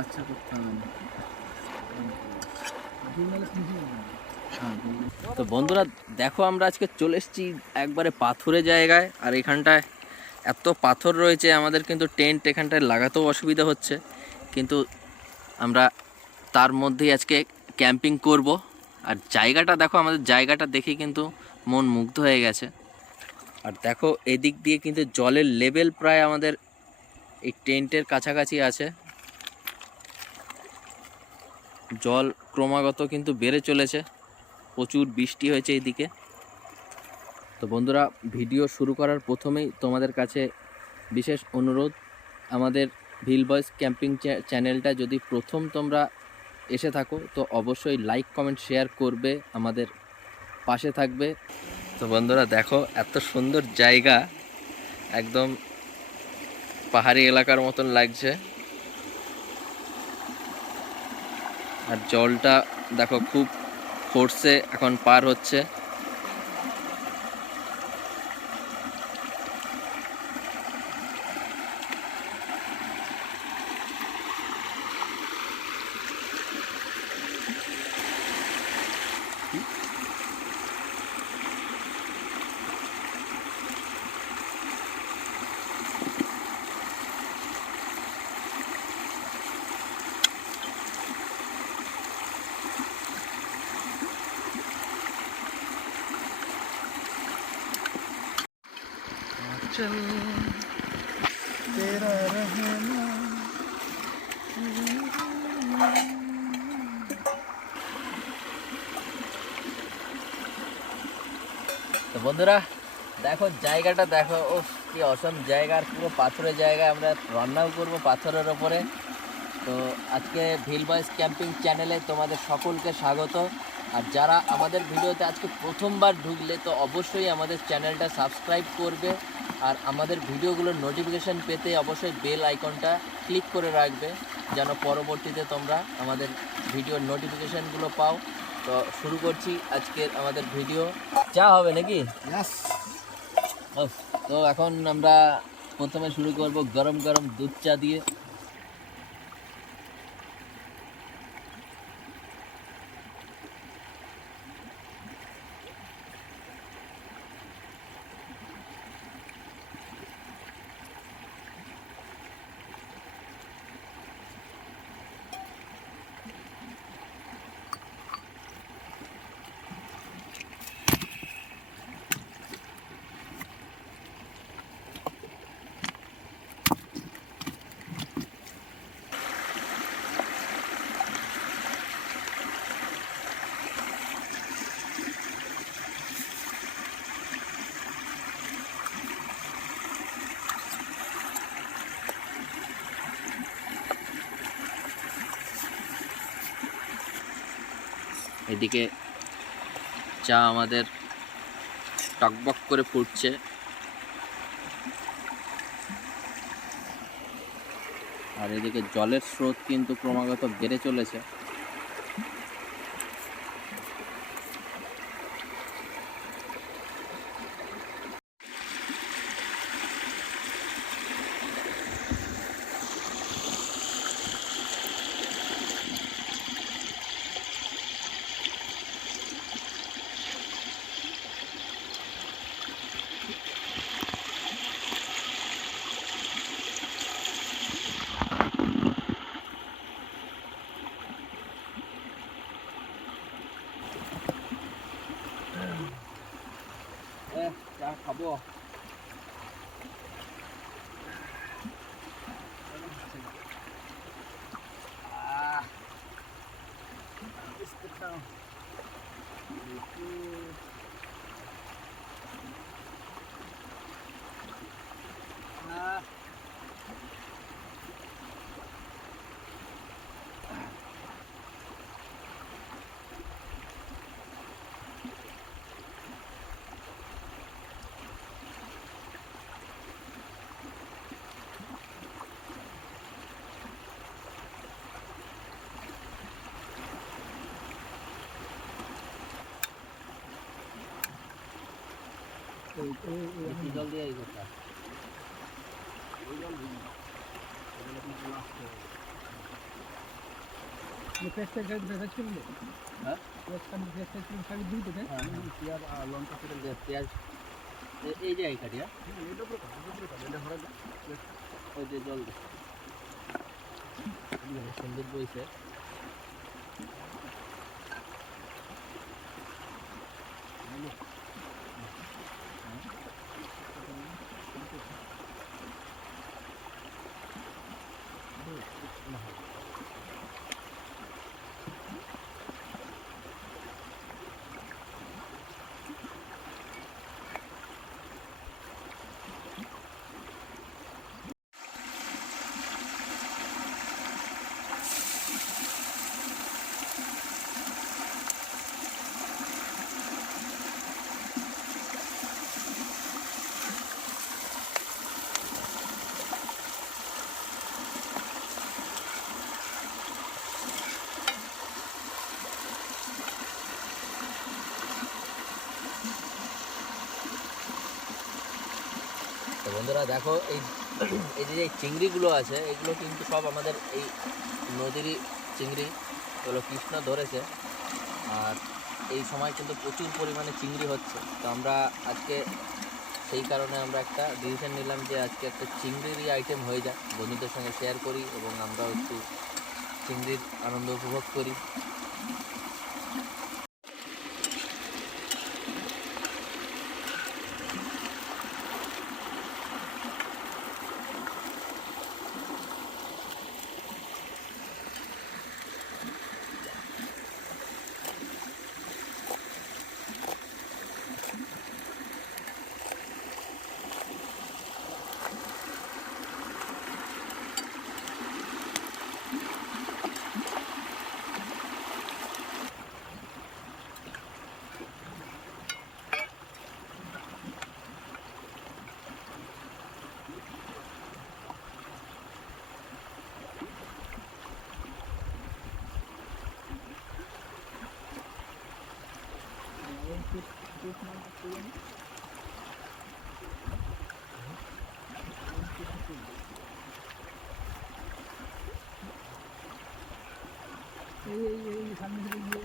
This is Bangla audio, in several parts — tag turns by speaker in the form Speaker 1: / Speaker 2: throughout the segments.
Speaker 1: বাচ্চা
Speaker 2: তো বন্ধুরা, দেখো আমরা আজকে চলে এসেছি একবারে পাথুরে জায়গায়, আর এখানটায় এত পাথর রয়েছে, আমাদের কিন্তু টেন্ট এখানটায় লাগাতেও অসুবিধা হচ্ছে। কিন্তু আমরা তার মধ্যেই আজকে ক্যাম্পিং করব, আর জায়গাটা দেখো, আমাদের জায়গাটা দেখে কিন্তু মন মুগ্ধ হয়ে গেছে। আর দেখো, এদিক দিয়ে কিন্তু জলের লেভেল প্রায় আমাদের এই টেন্টের কাছাকাছি আছে। জল ক্রমাগত কিন্তু বেড়ে চলেছে। প্রচুর বৃষ্টি হয়েছে এইদিকে। তো বন্ধুরা, ভিডিও শুরু করার প্রথমেই তোমাদের কাছে বিশেষ অনুরোধ, আমাদের ভিল বয়েস ক্যাম্পিং চ্যানেলটা যদি প্রথম তোমরা এসে থাকো, তো অবশ্যই লাইক কমেন্ট শেয়ার করবে, আমাদের পাশে থাকবে। তো বন্ধুরা, দেখো, এত সুন্দর জায়গা, একদম পাহাড়ি এলাকার মতন লাগছে। আর জলটা দেখো খুব ফোর্সে এখন পার হচ্ছে।
Speaker 1: चल तेरा रहना
Speaker 2: তো বন্ধুরা দেখো জায়গাটা দেখো ও কি অসম জায়গা আর পুরো পাথরের জায়গায় আমরা রান্নাও করব পাথরের ওপরে তো আজকে ভিল বয়েস ক্যাম্পিং চ্যানেলে তোমাদের সকলকে স্বাগত আর যারা আমাদের ভিডিওতে আজকে প্রথমবার ঢুকলে তো অবশ্যই আমাদের চ্যানেলটা সাবস্ক্রাইব করবে আর আমাদের ভিডিওগুলোর নোটিফিকেশান পেতে অবশ্যই বেল আইকনটা ক্লিক করে রাখবে যেন পরবর্তীতে তোমরা আমাদের ভিডিওর নোটিফিকেশানগুলো পাও। তো শুরু করছি আজকের আমাদের ভিডিও। যা হবে নাকি?
Speaker 1: यस
Speaker 2: তো এখন আমরা প্রথমে শুরু করব গরম গরম দুধ চা দিয়ে। এদিকে চা আমাদের টকবক করে ফুটছে। আর এদিকে জলের স্রোত কিন্তু ক্রমাগত বেড়ে চলেছে। Mm-hmm. জল দিয়ে এই এ- এই যে কাটিয়া ওই যে জল সুন্দর বইছে বন্ধুরা, দেখো এই এই যে চিংড়িগুলো আছে, এগুলো কিন্তু সব আমাদের এই নদীরই চিংড়ি, এগুলো কৃষ্ণ ধরেছে। আর এই সময় কিন্তু প্রচুর পরিমাণে চিংড়ি হচ্ছে। তো আমরা আজকে সেই কারণে আমরা একটা ডিসিশন নিলাম যে আজকে একটা চিংড়িরই আইটেম হয়ে যাক। বন্ধুদের সঙ্গে শেয়ার করি এবং আমরাও একটু চিংড়ির আনন্দ উপভোগ করি। 여기 여기 삼십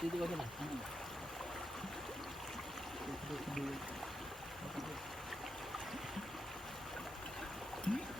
Speaker 2: 其实这个就蛮低的。Mm-hmm.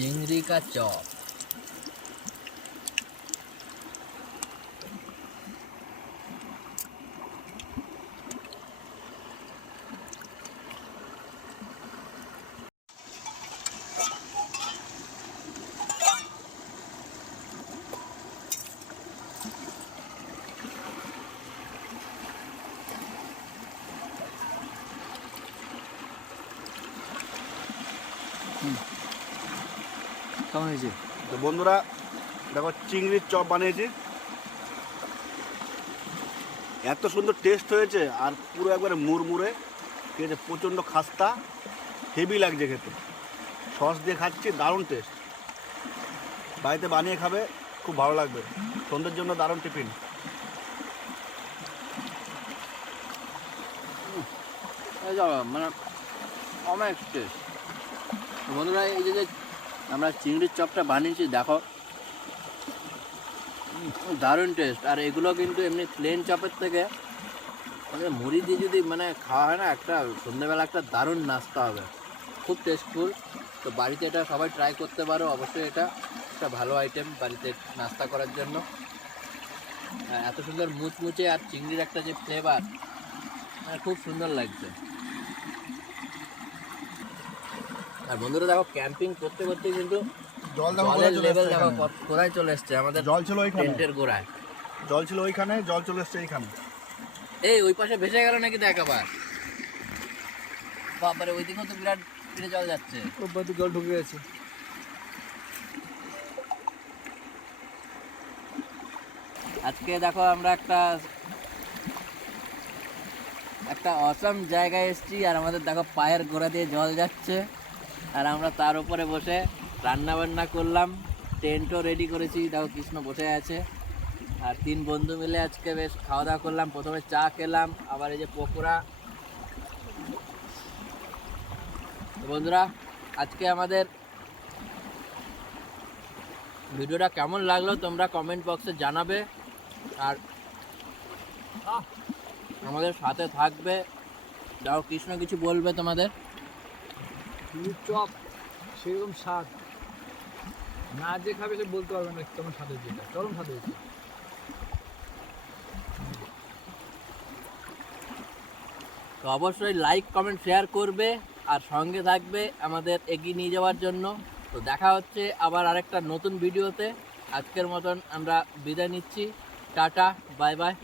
Speaker 1: চিংড়ি কাচপ কেমন হয়েছে?
Speaker 3: তো বন্ধুরা দেখো চিংড়ির চপ বানিয়েছি। এত সুন্দর টেস্ট হয়েছে আর পুরো একবারে মুড়মুড়ে। ঠিক আছে প্রচণ্ড খাস্তা হেভি লাগছে খেতে। সস দিয়ে খাচ্ছি দারুণ টেস্ট বাড়িতে বানিয়ে খাবে খুব ভালো লাগবে। সন্ধ্যের জন্য দারুণ টিফিন
Speaker 2: মানে অনেক টেস্ট বন্ধুরা এই যে আমরা চিংড়ির চপটা বানিয়েছি, দেখো। দারুণ টেস্ট আর এগুলো কিন্তু এমনি প্লেন চপের থেকে মানে মুড়ি দিয়ে যদি মানে খাওয়া হয় না, একটা সন্ধ্যেবেলা একটা দারুণ নাস্তা হবে। খুব টেস্টফুল তো বাড়িতে এটা সবাই ট্রাই করতে পারো, অবশ্যই এটা একটা ভালো আইটেম বাড়িতে নাস্তা করার জন্য। এত সুন্দর মুচমুচে আর চিংড়ির একটা যে ফ্লেভার খুব সুন্দর লাগছে। আর বন্ধুরা দেখো ক্যাম্পিং করতে করতে কিন্তু
Speaker 3: জল
Speaker 2: জলের লেভেল দেখো কোথায় চলে এসছে? আমাদের
Speaker 3: জল ছিল ওইখানে।
Speaker 2: টেন্টের গোড়ায়।
Speaker 3: জল ছিল ওইখানে জল চলে এসছে এইখানে।
Speaker 2: এই ওই পাশে ভেসে গেল নাকি দেখ আবার। বাবারে ওই দিকেও তো বিরাট ফিরে জল যাচ্ছে।
Speaker 1: ওপর জল ঢুকে গেছে।
Speaker 2: আজকে দেখো আমরা একটা একটা অসম জায়গায় এসেছি আর আমাদের দেখো পায়ের গোড়া দিয়ে জল যাচ্ছে। আর আমরা তার উপরে বসে রান্না বান্না করলাম টেন্টও রেডি করেছি। দেখো কৃষ্ণ বসে আছে। আর তিন বন্ধু মিলে আজকে বেশ খাওয়া দাওয়া করলাম। প্রথমে চা খেলাম, আবার এই যে পকোড়া। বন্ধুরা, আজকে আমাদের ভিডিওটা কেমন লাগল তোমরা কমেন্ট বক্সে জানাবে। আর আমাদের সাথে থাকবে। যাও কৃষ্ণ কিছু বলবে তোমাদের।
Speaker 1: চপ, সেরকম স্বাদ। না যে খাবে সে বলতে পারবে না কেমন স্বাদ হয়েছে এটা চরম স্বাদ হয়েছে
Speaker 2: তো অবশ্যই লাইক কমেন্ট শেয়ার করবে আর সঙ্গে থাকবে আমাদের এগিয়ে নিয়ে যাওয়ার জন্য। তো দেখা হচ্ছে আবার আরেকটা নতুন ভিডিওতে আজকের মতন আমরা বিদায় নিচ্ছি। Tata bye bye